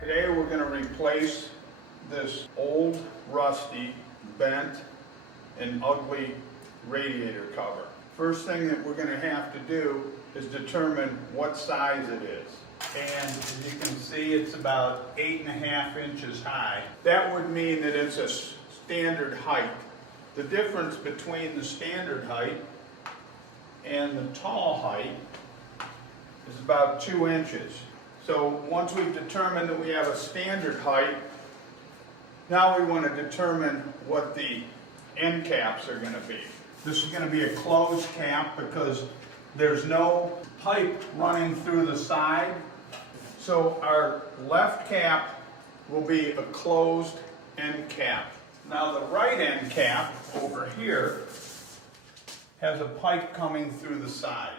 Today we're going to replace this old, rusty, bent, and ugly radiator cover. First thing that we're going to have to do is determine what size it is. And as you can see, it's about 8.5 inches high. That would mean that it's a standard height. The difference between the standard height and the tall height is about 2 inches. So once we've determined that we have a standard height, now we want to determine what the end caps are going to be. This is going to be a closed cap because there's no pipe running through the side. So our left cap will be a closed end cap. Now the right end cap over here has a pipe coming through the side.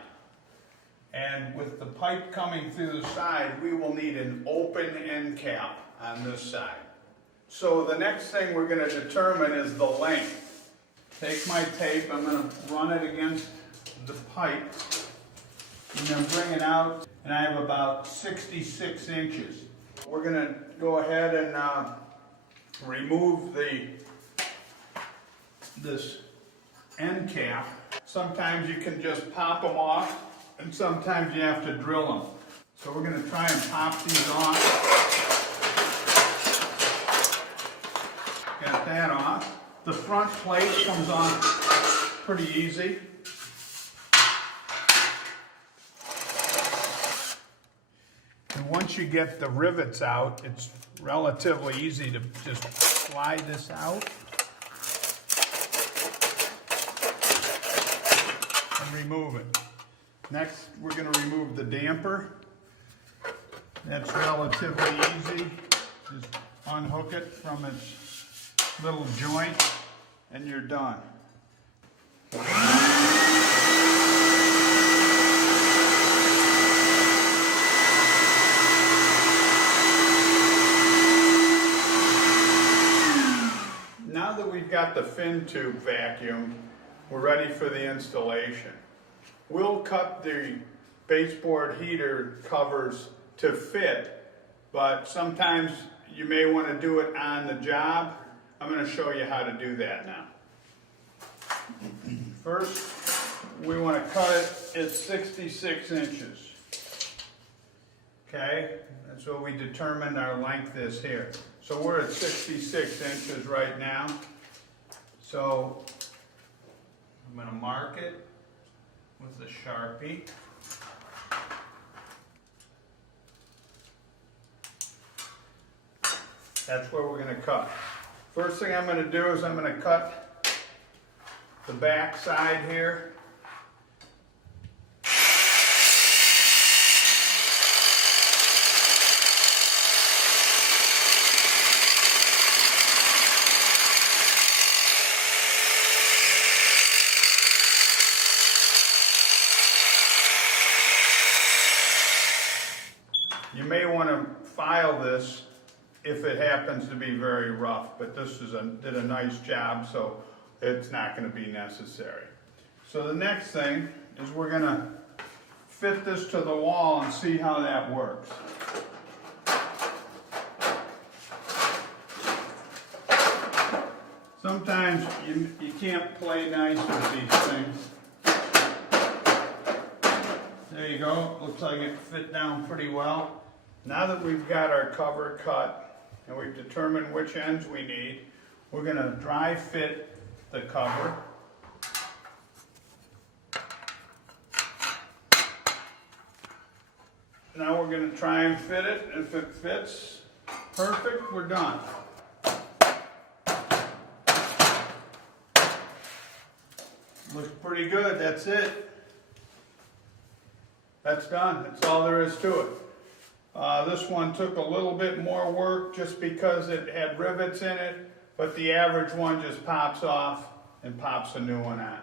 And with the pipe coming through the side, we will need an open end cap on this side. So the next thing we're going to determine is the length. Take my tape, I'm going to run it against the pipe, and then bring it out, and I have about 66 inches. We're going to go ahead and remove this end cap. Sometimes you can just pop them off, and sometimes you have to drill them. So we're going to try and pop these off. Got that off. The front plate comes on pretty easy. And once you get the rivets out, it's relatively easy to just slide this out and remove it. Next, we're going to remove the damper. That's relatively easy. Just unhook it from its little joint, and you're done. Now that we've got the fin tube vacuum, we're ready for the installation. We'll cut the baseboard heater covers to fit, but sometimes you may want to do it on the job. I'm going to show you how to do that now. First, we want to cut it at 66 inches. Okay, that's what we determined our length is here. So we're at 66 inches right now. So I'm going to mark it with a Sharpie. That's where we're going to cut. First thing I'm going to do is I'm going to cut the back side here. You may want to file this if it happens to be very rough, but this did a nice job, so it's not going to be necessary. So the next thing is we're going to fit this to the wall and see how that works. Sometimes you can't play nice with these things. There you go. Looks like it fit down pretty well. Now that we've got our cover cut and we've determined which ends we need, we're going to dry fit the cover. Now we're going to try and fit it. If it fits perfect, we're done. Looks pretty good. That's it. That's done. That's all there is to it. This one took a little bit more work just because it had rivets in it, but the average one just pops off and pops a new one on.